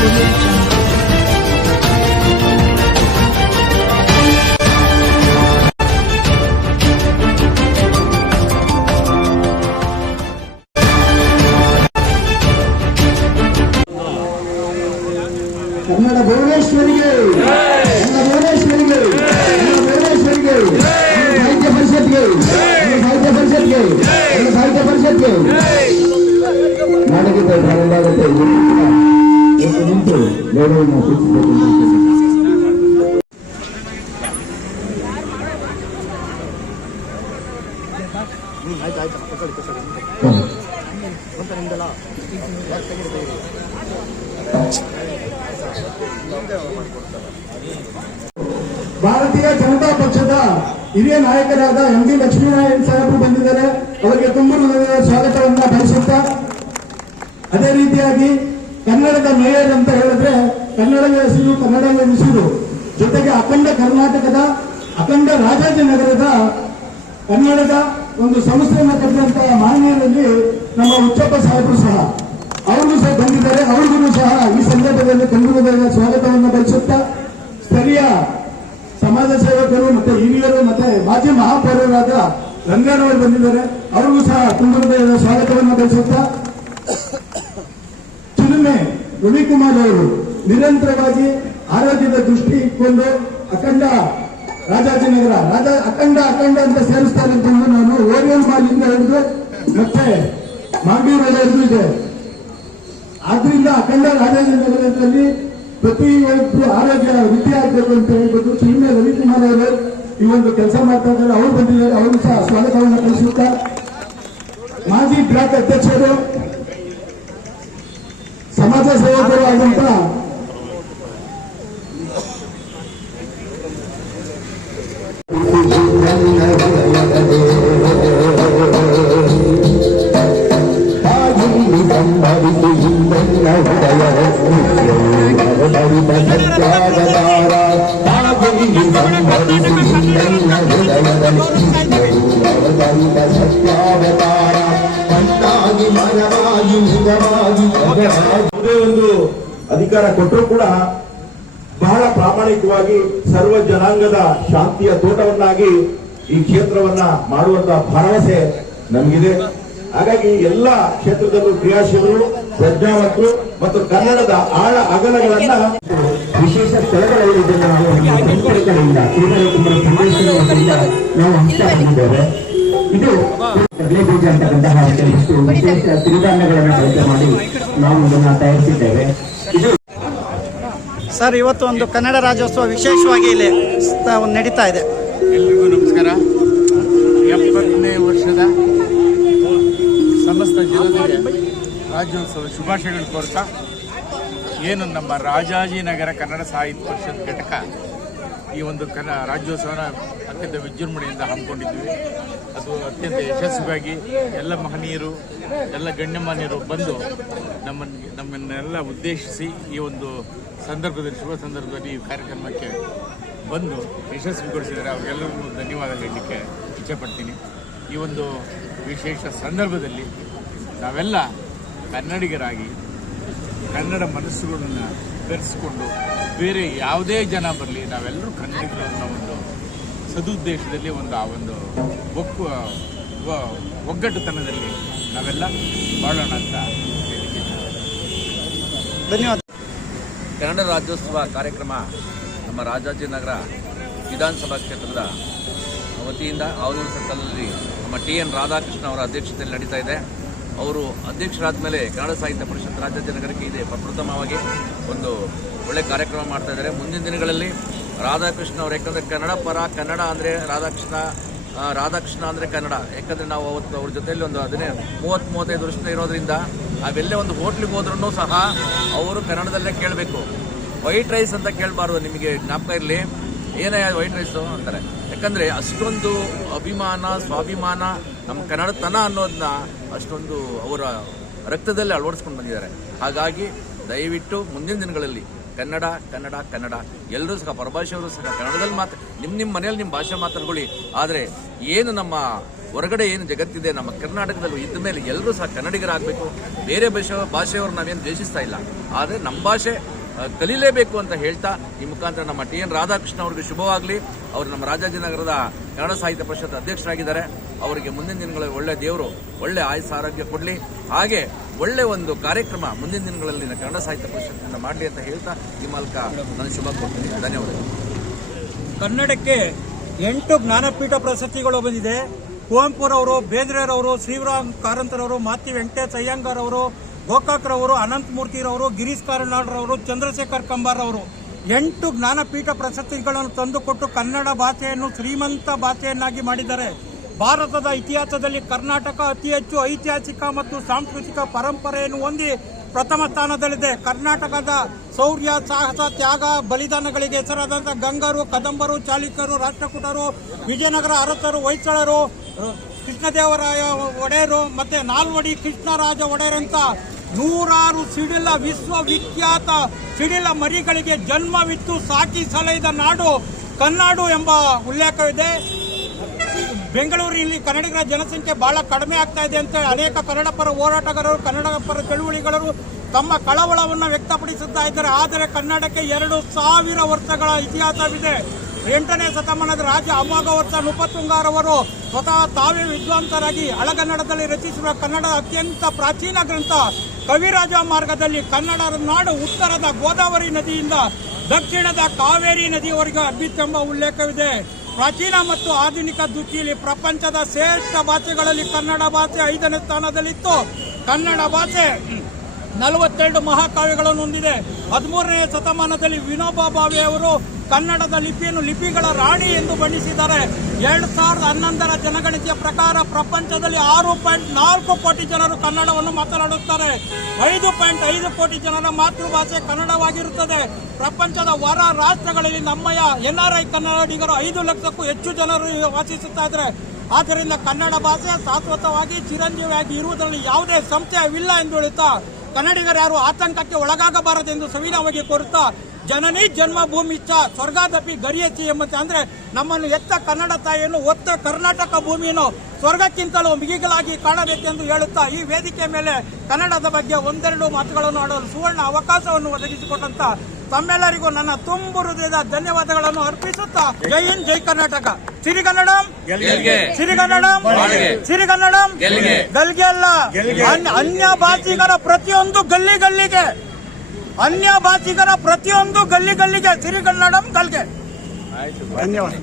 audio jungle. Kannada ಭುವನೇಶ್ವರಿಗೆ Kannada ಭುವನೇಶ್ವರಿಗೆ Kannada ಭುವನೇಶ್ವರಿಗೆ Kannada ಸಾಹಿತ್ಯ ಪರಿಷತ್ಗೆ ಕನ್ನಡ ಸಾಹಿತ್ಯ ಪರಿಷತ್ಗೆ ಕನ್ನಡ ಸಾಹಿತ್ಯ ಪರಿಷತ್ಗೆ ನಾಟಕದ ಪ್ರಾರಂಭ ಭಾರತೀಯ ಜನತಾ ಪಕ್ಷದ ಹಿರಿಯ ನಾಯಕರಾದ ಎಂ ಡಿ ಲಕ್ಷ್ಮೀನಾರಾಯಣ ಸಾಹೇಬರು ಬಂದಿದ್ದಾರೆ. ಅವರಿಗೆ ತುಂಬ ಸ್ವಾಗತವನ್ನ ಬಯಸುತ್ತಾ, ಅದೇ ರೀತಿಯಾಗಿ ಕನ್ನಡದ ಮೇಯರ್ ಅಂತ ಹೇಳಿದ್ರೆ ಕನ್ನಡವೇ ಹೆಸರು ಕನ್ನಡವೇ ಉಸಿರು. ಜೊತೆಗೆ ಅಖಂಡ ಕರ್ನಾಟಕದ, ಅಖಂಡ ರಾಜಾಜಿನಗರದ ಕನ್ನಡದ ಒಂದು ಸಂಸ್ಥೆಯನ್ನು ಕಟ್ಟಿದಂತಹ ಮಾನ್ಯರಲ್ಲಿ ನಮ್ಮ ಉಚ್ಚಪ್ಪ ಸಾಹೇಬರು ಸಹ. ಅವ್ರಿಗೂ ಸಹ ಬಂದಿದ್ದಾರೆ, ಅವ್ರಿಗೂ ಸಹ ಈ ಸಂದರ್ಭದಲ್ಲಿ ಕನ್ನಡದ ಸ್ವಾಗತವನ್ನು ಬಯಸುತ್ತಾ ಸ್ಥಳೀಯ ಸಮಾಜ ಸೇವಕರು ಮತ್ತೆ ಹಿರಿಯರು ಮತ್ತೆ ಮಾಜಿ ಮಹಾಪೌರರಾದ ರಂಗನವರು ಬಂದಿದ್ದಾರೆ. ಅವ್ರಿಗೂ ಸಹ ಹೃದಯದ ಸ್ವಾಗತವನ್ನು ಬಯಸುತ್ತಾ ಚಿಲುಮೆ ರವಿಕುಮಾರ್ ಅವರು ನಿರಂತರವಾಗಿ ಆರೋಗ್ಯದ ದೃಷ್ಟಿ ಇಟ್ಕೊಂಡು ಅಖಂಡ ರಾಜಾಜಿನಗರ ರಾಜ ಅಖಂಡ ಅಖಂಡ ಅಂತ ಸೇರಿಸ್ತಾರೆ ಅಂತಂದು ನಾನು ಓರಿಯಲ್ ಮಾಲಿಂದ ಹಿಡಿದು ಮತ್ತೆ ಮಾಂಡೂರವರೆಗೂ ಇದೆ. ಆದ್ರಿಂದ ಅಖಂಡ ರಾಜಾಜಿನಗರದಲ್ಲಿ ಪ್ರತಿಯೊಬ್ಬರು ಆರೋಗ್ಯ ಆಗಬೇಕು ಅಂತ ಹೇಳ್ಬೋದು ಚಿಲುಮೆ ರವಿಕುಮಾರ್ ಅವರು ಈ ಒಂದು ಕೆಲಸ ಮಾಡ್ತಾ ಇದ್ದಾರೆ. ಅವರು ಬಂದಿದ್ದಾರೆ, ಅವರು ಸಹ ಸ್ವಾಗತವನ್ನು ಕಳಿಸುತ್ತಾ. ಮಾಜಿ ಬ್ಲಾಕ್ ಅಧ್ಯಕ್ಷರು ಸಮಾಜ ಸೇವಕರು ಯಾವುದೇ ಒಂದು ಅಧಿಕಾರ ಕೊಟ್ಟರು ಕೂಡ ಬಹಳ ಪ್ರಾಮಾಣಿಕವಾಗಿ ಸರ್ವ ಜನಾಂಗದ ಶಾಂತಿಯ ತೋಟವನ್ನಾಗಿ ಈ ಕ್ಷೇತ್ರವನ್ನ ಮಾಡುವಂತ ಭರವಸೆ ನಮಗಿದೆ. ಹಾಗಾಗಿ ಎಲ್ಲ ಕ್ಷೇತ್ರದಲ್ಲೂ ಕ್ರಿಯಾಶೀಲರು ಪ್ರಜ್ಞಾವಂತರು ಮತ್ತು ಕನ್ನಡದ ಆಳ ಅಗಲಗಳನ್ನ ವಿಶೇಷ ಸ್ಥಳಗಳಲ್ಲಿ ನಾವು ನಮ್ಮ ಇದು ಕಡಲೆ ಬೀಜ ಅಂತಕ್ಕಂತಹ ಕೆಲವಷ್ಟು ವಿಶೇಷ ಸಿರಿಧಾನ್ಯಗಳನ್ನು ಬಳಕೆ ಮಾಡಿ ನಾವು ಇದನ್ನು ತಯಾರಿಸಿದ್ದೇವೆ. ಇದು ಸರ್ ಇವತ್ತು ಒಂದು ಕನ್ನಡ ರಾಜ್ಯೋತ್ಸವ ವಿಶೇಷವಾಗಿ ಇಲ್ಲಿ ನಡೀತಾ ಇದೆ. ಎಲ್ರಿಗೂ ನಮಸ್ಕಾರ. ಎಪ್ಪತ್ತನೇ ವರ್ಷದ ಸಮಸ್ತ ಜನತೆಗೆ ರಾಜ್ಯೋತ್ಸವ ಶುಭಾಶಯಗಳು ಕೋರ್ತಾ. ಏನು ನಮ್ಮ ರಾಜಾಜಿನಗರ ಕನ್ನಡ ಸಾಹಿತ್ಯ ಪರಿಷತ್ ಘಟಕ ಈ ಒಂದು ಕನ್ನ ರಾಜ್ಯೋತ್ಸವನ ಅತ್ಯಂತ ವಿಜೃಂಭಣೆಯಿಂದ ಹಮ್ಮಿಕೊಂಡಿದ್ದೀವಿ. ಅದು ಅತ್ಯಂತ ಯಶಸ್ವಿಯಾಗಿ ಎಲ್ಲ ಮಹನೀಯರು, ಎಲ್ಲ ಗಣ್ಯಮಾನ್ಯರು ಬಂದು ನಮ್ಮನ್ನು ನಮ್ಮನ್ನೆಲ್ಲ ಉದ್ದೇಶಿಸಿ ಈ ಒಂದು ಸಂದರ್ಭದಲ್ಲಿ, ಶುಭ ಸಂದರ್ಭದಲ್ಲಿ ಈ ಕಾರ್ಯಕ್ರಮಕ್ಕೆ ಬಂದು ಯಶಸ್ವಿಗೊಳಿಸಿದರೆ ಅವರೆಲ್ಲರಿಗೂ ಧನ್ಯವಾದ ಹೇಳಲಿಕ್ಕೆ ಇಚ್ಛೆಪಡ್ತೀನಿ. ಈ ಒಂದು ವಿಶೇಷ ಸಂದರ್ಭದಲ್ಲಿ ನಾವೆಲ್ಲ ಕನ್ನಡಿಗರಾಗಿ ಕನ್ನಡ ಮನಸ್ಸುಗಳನ್ನು ಬೆರೆಸಿಕೊಂಡು ಬೇರೆ ಯಾವುದೇ ಜನ ಬರಲಿ, ನಾವೆಲ್ಲರೂ ಕನ್ನಡಿಗರನ್ನ ಒಂದು ಸದುದ್ದೇಶದಲ್ಲಿ ಒಂದು ಆ ಒಂದು ಒಕ್ಕು ಒಗ್ಗಟ್ಟುತನದಲ್ಲಿ ನಾವೆಲ್ಲ ಬಾಳೋಣ ಅಂತ ಹೇಳಿಕೆ ಧನ್ಯವಾದ. ಕನ್ನಡ ರಾಜ್ಯೋತ್ಸವ ಕಾರ್ಯಕ್ರಮ ನಮ್ಮ ರಾಜಾಜಿನಗರ ವಿಧಾನಸಭಾ ಕ್ಷೇತ್ರದ ವತಿಯಿಂದ ಆಲೂರು ಸರ್ಕಲ್ನಲ್ಲಿ ನಮ್ಮ ಟಿ ಎನ್ ರಾಧಾಕೃಷ್ಣ ಅವರ ಅಧ್ಯಕ್ಷತೆಯಲ್ಲಿ ನಡೀತಾ ಇದೆ. ಅವರು ಅಧ್ಯಕ್ಷರಾದ ಮೇಲೆ ಕನ್ನಡ ಸಾಹಿತ್ಯ ಪರಿಷತ್ ರಾಜಾಜಿನಗರಕ್ಕೆ ಇದೆ. ಪ್ರಪ್ರಥಮವಾಗಿ ಒಂದು ಒಳ್ಳೆ ಕಾರ್ಯಕ್ರಮ ಮಾಡ್ತಾ ಇದ್ದಾರೆ. ಮುಂದಿನ ದಿನಗಳಲ್ಲಿ ರಾಧಾಕೃಷ್ಣ ಅವರು, ಯಾಕಂದರೆ ಕನ್ನಡ ಪರ, ಕನ್ನಡ ಅಂದರೆ ರಾಧಾಕೃಷ್ಣ ರಾಧಾಕೃಷ್ಣ ಅಂದರೆ ಕನ್ನಡ. ಯಾಕಂದರೆ ನಾವು ಅವತ್ತು ಅವ್ರ ಜೊತೆಯಲ್ಲಿ ಒಂದು ಅದನ್ನೇ ಮೂವತ್ತು ಮೂವತ್ತೈದು ವರ್ಷದ ಇರೋದ್ರಿಂದ ನಾವೆಲ್ಲೇ ಒಂದು ಹೋಟ್ಲಿಗೆ ಹೋದ್ರೂ ಸಹ ಅವರು ಕನ್ನಡದಲ್ಲೇ ಕೇಳಬೇಕು. ವೈಟ್ ರೈಸ್ ಅಂತ ಕೇಳಬಾರ್ದು. ನಿಮಗೆ ಜ್ಞಾಪಕ ಇರಲಿ. ಏನೇ ವೈಟ್ ರೈಸು ಅಂತಾರೆ. ಯಾಕಂದರೆ ಅಷ್ಟೊಂದು ಅಭಿಮಾನ, ಸ್ವಾಭಿಮಾನ, ನಮ್ಮ ಕನ್ನಡತನ ಅನ್ನೋದನ್ನ ಅಷ್ಟೊಂದು ಅವರ ರಕ್ತದಲ್ಲಿ ಅಳವಡಿಸ್ಕೊಂಡು ಬಂದಿದ್ದಾರೆ. ಹಾಗಾಗಿ ದಯವಿಟ್ಟು ಮುಂದಿನ ದಿನಗಳಲ್ಲಿ ಕನ್ನಡ ಕನ್ನಡ ಕನ್ನಡ, ಎಲ್ಲರೂ ಸಹ ಪರಭಾಷೆಯವರು ಸಹ ಕನ್ನಡದಲ್ಲಿ ಮಾತ್ರ ನಿಮ್ಮ ನಿಮ್ಮ ಮನೆಯಲ್ಲಿ ನಿಮ್ಮ ಭಾಷೆ ಮಾತಾಡ್ಕೊಳ್ಳಿ. ಆದರೆ ಏನು ನಮ್ಮ ಹೊರಗಡೆ ಏನು ಜಗತ್ತಿದೆ, ನಮ್ಮ ಕರ್ನಾಟಕದಲ್ಲಿ ಇದ್ದ ಮೇಲೆ ಎಲ್ಲರೂ ಸಹ ಕನ್ನಡಿಗರಾಗಬೇಕು. ಬೇರೆ ಭಾಷೆ, ಭಾಷೆಯವರು ನಾವೇನು ದ್ವೇಷಿಸ್ತಾ ಇಲ್ಲ. ಆದರೆ ನಮ್ಮ ಭಾಷೆ ಕಲೀಲೇಬೇಕು ಅಂತ ಹೇಳ್ತಾ ಈ ಮುಖಾಂತರ ನಮ್ಮ ಟಿ ಎನ್ ರಾಧಾಕೃಷ್ಣ ಅವರಿಗೆ ಶುಭವಾಗಲಿ. ಅವರು ನಮ್ಮ ರಾಜಾಜಿನಗರದ ಕನ್ನಡ ಸಾಹಿತ್ಯ ಪರಿಷತ್ ಅಧ್ಯಕ್ಷರಾಗಿದ್ದಾರೆ. ಅವರಿಗೆ ಮುಂದಿನ ದಿನಗಳಲ್ಲಿ ಒಳ್ಳೆ ದೇವರು, ಒಳ್ಳೆ ಆಯುಸ್ ಆರೋಗ್ಯ ಕೊಡಲಿ. ಹಾಗೆ ಒಳ್ಳೆ ಒಂದು ಕಾರ್ಯಕ್ರಮ ಮುಂದಿನ ದಿನಗಳಲ್ಲಿ ಕನ್ನಡ ಸಾಹಿತ್ಯ ಪರಿಷತ್ನಿಂದ ಮಾಡಲಿ ಅಂತ ಹೇಳ್ತಾ ಈ ಮೂಲಕ ನಾನು ಶುಭ ಕೊಡ್ತೀನಿ ಧನ್ಯವಾದಗಳು. ಕನ್ನಡಕ್ಕೆ ಎಂಟು ಜ್ಞಾನಪೀಠ ಪ್ರಶಸ್ತಿಗಳು ಬಂದಿದೆ. ಕುವೆಂಪುರವರು ಬೇಂದ್ರೆಯವರು ಶ್ರೀರಾಮ್ ಕಾರಂತರವರು ಮಾತಿ ವೆಂಕಟೇಶ್ ಅಯ್ಯಂಗಾರ್ ಅವರು ಗೋಕಾಕ್ರವರು ಅನಂತಮೂರ್ತಿರವರು ಗಿರೀಶ್ ಕಾರ್ನಾಡ್ರವರು ಚಂದ್ರಶೇಖರ್ ಕಂಬಾರ್ ಅವರು ಎಂಟು ಜ್ಞಾನಪೀಠ ಪ್ರಶಸ್ತಿಗಳನ್ನು ತಂದುಕೊಟ್ಟು ಕನ್ನಡ ಭಾಷೆಯನ್ನು ಶ್ರೀಮಂತ ಭಾಷೆಯನ್ನಾಗಿ ಮಾಡಿದ್ದಾರೆ. ಭಾರತದ ಇತಿಹಾಸದಲ್ಲಿ ಕರ್ನಾಟಕ ಅತಿ ಹೆಚ್ಚು ಐತಿಹಾಸಿಕ ಮತ್ತು ಸಾಂಸ್ಕೃತಿಕ ಪರಂಪರೆಯನ್ನು ಹೊಂದಿ ಪ್ರಥಮ ಸ್ಥಾನದಲ್ಲಿದೆ. ಕರ್ನಾಟಕದ ಶೌರ್ಯ, ಸಾಹಸ, ತ್ಯಾಗ, ಬಲಿದಾನಗಳಿಗೆ ಹೆಸರಾದಂಥ ಗಂಗರು, ಕದಂಬರು, ಚಾಲುಕ್ಯರು, ರಾಷ್ಟ್ರಕೂಟರು, ವಿಜಯನಗರ ಅರಸರು, ಹೊಯ್ಸಳರು, ಕೃಷ್ಣದೇವರಾಯ ಒಡೆಯರು ಮತ್ತೆ ನಾಲ್ವಡಿ ಕೃಷ್ಣರಾಜ ಒಡೆಯರಂತ ನೂರಾರು ಸಿಡಿಲ ವಿಶ್ವವಿಖ್ಯಾತ ಸಿಡಿಲ ಮರಿಗಳಿಗೆ ಜನ್ಮವಿತ್ತು, ಸಾಕಿ ಸಲಹಿದ ನಾಡು ಕನ್ನಾಡು ಎಂಬ ಉಲ್ಲೇಖವಿದೆ. ಬೆಂಗಳೂರಿನಲ್ಲಿ ಕನ್ನಡಿಗರ ಜನಸಂಖ್ಯೆ ಬಹಳ ಕಡಿಮೆ ಆಗ್ತಾ ಇದೆ ಅಂತ ಅನೇಕ ಕನ್ನಡ ಪರ ಹೋರಾಟಗಾರರು, ಕನ್ನಡ ಪರ ಚಳುವಳಿಗಳರು ತಮ್ಮ ಕಳವಳವನ್ನು ವ್ಯಕ್ತಪಡಿಸುತ್ತಾ ಇದ್ದಾರೆ. ಆದರೆ ಕನ್ನಡಕ್ಕೆ ಎರಡು ಸಾವಿರ ವರ್ಷಗಳ ಇತಿಹಾಸವಿದೆ. ಎಂಟನೇ ಶತಮಾನದ ರಾಜ ಅಮೋಘ ನುಪತುಂಗಾರವರು ನೃಪತುಂಗಾರವರು ಸ್ವತಃ ತಾವೇ ವಿದ್ವಾಂಸರಾಗಿ ಹಳಗನ್ನಡದಲ್ಲಿ ರಚಿಸಿರುವ ಕನ್ನಡ ಅತ್ಯಂತ ಪ್ರಾಚೀನ ಗ್ರಂಥ ಕವಿರಾಜ ಮಾರ್ಗದಲ್ಲಿ ಕನ್ನಡ ನಾಡು ಉತ್ತರದ ಗೋದಾವರಿ ನದಿಯಿಂದ ದಕ್ಷಿಣದ ಕಾವೇರಿ ನದಿಯವರೆಗೆ ಹಬ್ಬಿತ್ತೆಂಬ ಉಲ್ಲೇಖವಿದೆ. ಪ್ರಾಚೀನ ಮತ್ತು ಆಧುನಿಕ ದೃಷ್ಟಿಯಲ್ಲಿ ಪ್ರಪಂಚದ ಶ್ರೇಷ್ಠ ಭಾಷೆಗಳಲ್ಲಿ ಕನ್ನಡ ಭಾಷೆ ಐದನೇ ಸ್ಥಾನದಲ್ಲಿತ್ತು. ಕನ್ನಡ ಭಾಷೆ ನಲವತ್ತೆರಡು ಮಹಾಕಾವ್ಯಗಳನ್ನು ಹೊಂದಿದೆ. ಹದಿಮೂರನೇ ಶತಮಾನದಲ್ಲಿ ವಿನೋಬಾ ಭಾವೆ ಅವರು ಕನ್ನಡದ ಲಿಪಿಯನ್ನು ಲಿಪಿಗಳ ರಾಣಿ ಎಂದು ಬಣ್ಣಿಸಿದ್ದಾರೆ. ಎರಡ್ ಸಾವಿರದ ಹನ್ನೊಂದರ ಜನಗಣತಿಯ ಪ್ರಕಾರ ಪ್ರಪಂಚದಲ್ಲಿ ಆರು ಪಾಯಿಂಟ್ ನಾಲ್ಕು ಕೋಟಿ ಜನರು ಕನ್ನಡವನ್ನು ಮಾತನಾಡುತ್ತಾರೆ. ಐದು ಪಾಯಿಂಟ್ ಐದು ಕೋಟಿ ಜನರ ಮಾತೃಭಾಷೆ ಕನ್ನಡವಾಗಿರುತ್ತದೆ. ಪ್ರಪಂಚದ ಹೊರ ರಾಷ್ಟ್ರಗಳಲ್ಲಿ ನಮ್ಮಯ ಐ ಕನ್ನಡಿಗರು ಐದು ಲಕ್ಷಕ್ಕೂ ಹೆಚ್ಚು ಜನರು ವಾಸಿಸುತ್ತಾ ಇದ್ದಾರೆ. ಆದ್ದರಿಂದ ಕನ್ನಡ ಭಾಷೆ ಶಾಶ್ವತವಾಗಿ ಚಿರಂಜೀವಿಯಾಗಿ ಇರುವುದರಲ್ಲಿ ಯಾವುದೇ ಸಂಶಯವಿಲ್ಲ ಎಂದು ಹೇಳುತ್ತಾ ಕನ್ನಡಿಗರು ಯಾರು ಆತಂಕಕ್ಕೆ ಒಳಗಾಗಬಾರದೆಂದು ಸವಿನವಾಗಿ ಕೋರುತ್ತಾ ಜನನಿ ಜನ್ಮಭೂಮಿ ಚ ಸ್ವರ್ಗಾದಪಿ ಗರಿಯತಿ ಎಂಬಂತೆ ಅಂದ್ರೆ ನಮ್ಮನ್ನು ಎತ್ತ ಕನ್ನಡ ತಾಯಿಯನ್ನು ಒತ್ತ ಕರ್ನಾಟಕ ಭೂಮಿಯನ್ನು ಸ್ವರ್ಗಕ್ಕಿಂತಲೂ ಮಿಗಿಲಾಗಿ ಕಾಣಬೇಕೆಂದು ಹೇಳುತ್ತಾ ಈ ವೇದಿಕೆ ಮೇಲೆ ಕನ್ನಡದ ಬಗ್ಗೆ ಒಂದೆರಡು ಮಾತುಗಳನ್ನು ಆಡಲು ಸುವರ್ಣ ಅವಕಾಶವನ್ನು ಒದಗಿಸಿಕೊಟ್ಟಂತ ತಮ್ಮೆಲ್ಲರಿಗೂ ನನ್ನ ತುಂಬು ಹೃದಯದ ಧನ್ಯವಾದಗಳನ್ನು ಅರ್ಪಿಸುತ್ತಾ. ಜೈ ಹಿಂದ್ ಜೈ ಕರ್ನಾಟಕ. ಸಿರಿಗನ್ನಡಂ. ಸಿರಿಗನ್ನಡಂ. ಸಿರಿಗನ್ನಡಂ. ಗೆಲ್ಗೆ. ಅಲ್ಲ. ಅನ್ಯ ಭಾಷಿಗರ ಪ್ರತಿಯೊಂದು ಗಲ್ಲಿ ಗಲ್ಲಿಗೆ ಅನ್ಯ ಭಾಷಿಗರ ಪ್ರತಿಯೊಂದು ಗಲ್ಲಿ ಗಲ್ಲಿಗೆ ಸಿರಿಗನ್ನಡಂ ಗಲ್ಗೆ ಧನ್ಯವಾದ.